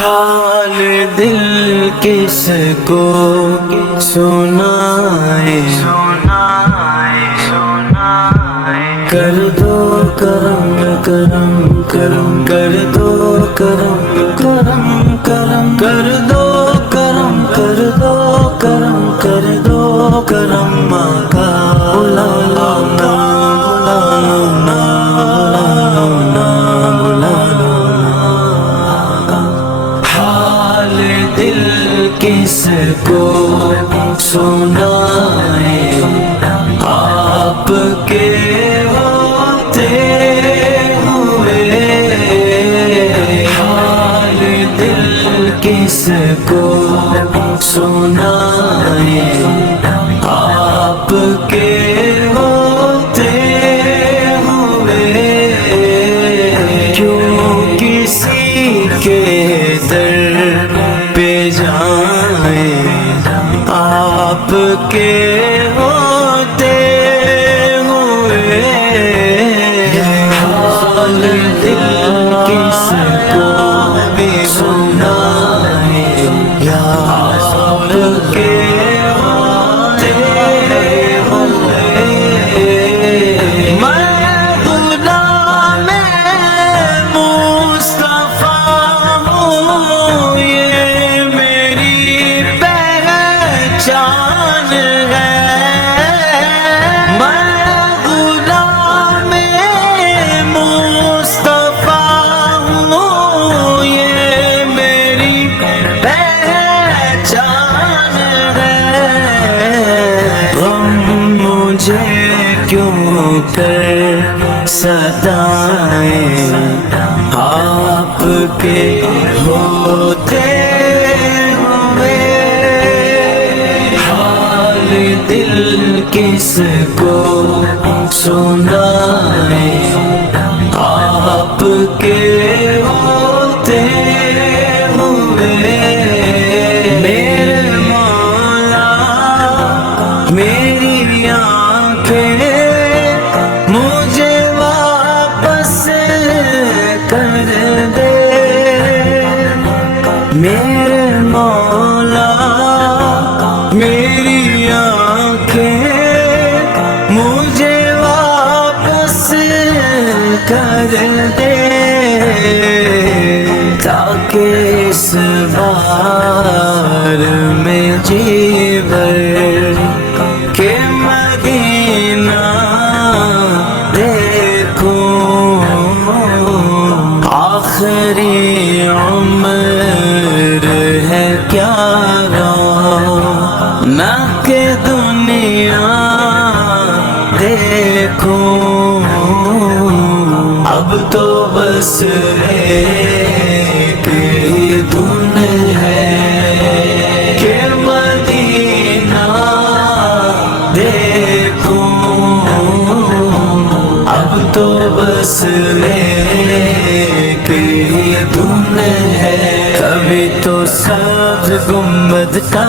حال دل کس کو سنائے، کر دو کرم کرم کرم، کر دو کرم کرم کرم، کر دو کرم، کر دو کرم، کر دو کرم آقا، بلا لو نا، بلا لو نا، بلا لو نا، بلا لو نا۔ حال دل کس کو سنائے، آپ کے ہوتے ہوئے، حال دل کس کو سنائے، آپ کے ہوتے ہوئے، کیوں کسی کے در پہ جائیں، آپ کے ہوتے ہوئے، حال دل کس کو بھی سنائے، یا آپ کے ہوتے ہوئے، میں غلام مصطفیٰ ہوں، یہ میری پہچان ہے، میں غلام مصطفیٰ ہوں، یہ میری پہچان ہے، غم مجھے کیوں کر ستائیں، آپ کے ہوتے ہوئے، حال دل کس کو سنائے، آپ کے ہوتے ہوئے، میرے مولا میری آنکھیں مجھے واپس کر دے، میرے مولا میری آنکھیں مجھے واپس کر دے، تاکہ اس بار میں جی بھر کے مدینہ دیکھوں، آخری عمر ہے کیا نہ کہ دنیا دیکھوں، اب تو بس ایک ہی دھن ہے کہ مدینہ دیکھوں، اب تو بس ایک ہی دھن ہے، کبھی تو سبز گنبد کا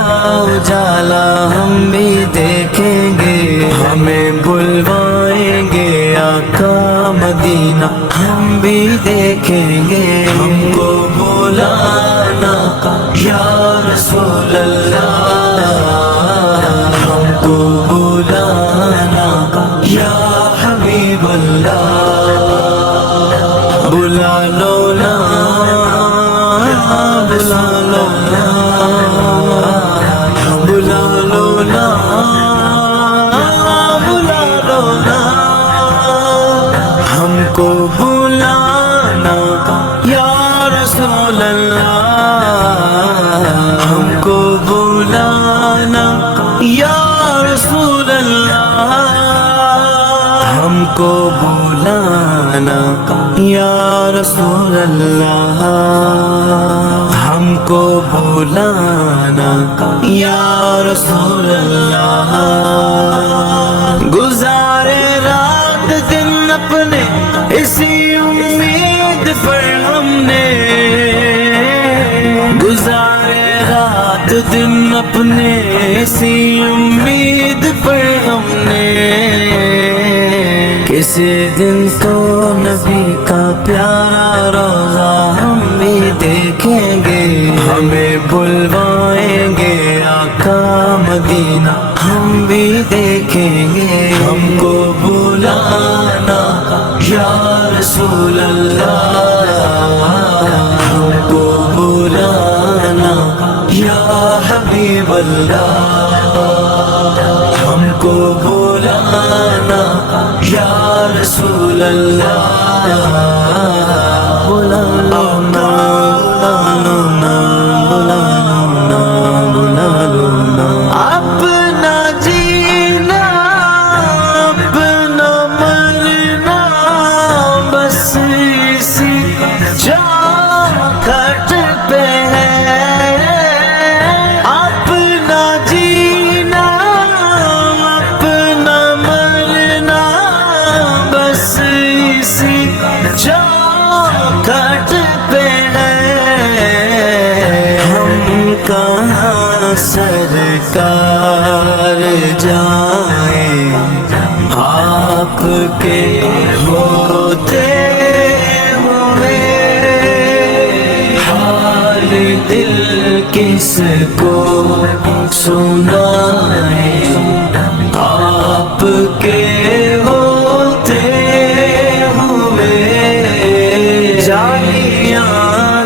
اجالا ہم بھی دیکھیں گے، ہمیں بلوائیں گے آقا مدینہ ہم بھی دیکھیں گے، ہم کو بلانا یا رسول اللہ، ہم کو بلانا یا حبیب اللہ، بلا لو نا، بلا لو نا، بلا لو نا، بلا لو نا، ہم کو بلانا یا رسول اللہ، ہم کو بلانا یا رسول اللہ، ہم کو بلانا یا رسول اللہ، ہم کو بلانا یا رسول اللہ، گزارے رات دن اپنے اسی امید پر ہم نے، گزارے رات دن اپنے اسی امید پر ہم نے، کسی دن تو نبی کا پیارا روزہ ہم بھی دیکھیں گے، اللہ بلا لو نا بلا لو نا بلا لو نا بلا لو نا اپنا جینا اپنا مرنا بس اسی چوکھٹ پہ ہے اپنا جینا اپنا مرنا بس اسی چوکھٹ پہ ہے ہم کہاں سرکار جائیں آپ کے ہوتے ہوئے حال دل کس کو سنائیں آپ کے ہوتے ہوئے جالیاں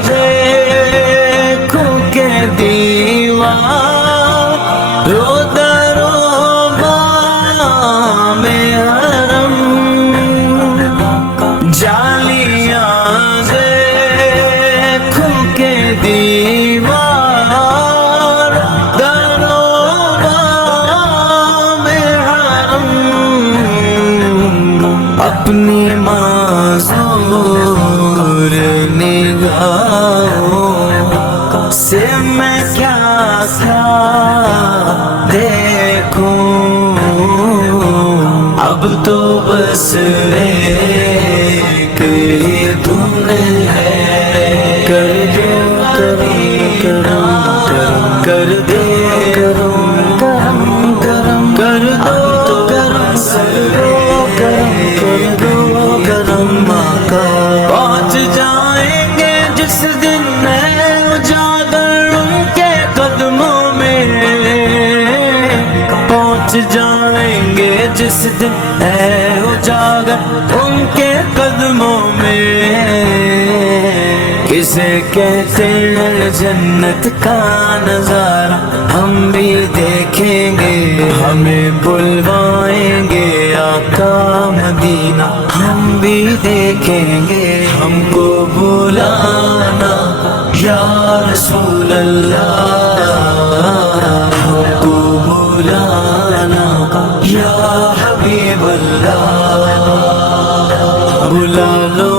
دیکھوں کے دیوار رو درو بام حرم جالیاں دیکھوں کے دیوار درو بام حرم اپنی معذور نگاہوں سے میں کیا کیا دیکھوں اب تو بس ایک ہی دھن ہے کر دو کرم کر دے کرم کرم کر دو کرم کر دو کرم کا پہنچ جائیں گے جس دن میں اجاگر ان کے قدموں میں پہنچ جائیں گے جس دن ہے اجاگر ان کے قدموں میں کسے کہتے ہیں جنت کا نظارہ ہم بھی دیکھیں گے ہمیں بلوائیں گے آقا مدینہ ہم بھی دیکھیں گے ہم کو بلانا یا رسول اللہ ہم کو بلانا یا حبیب اللہ بلا لو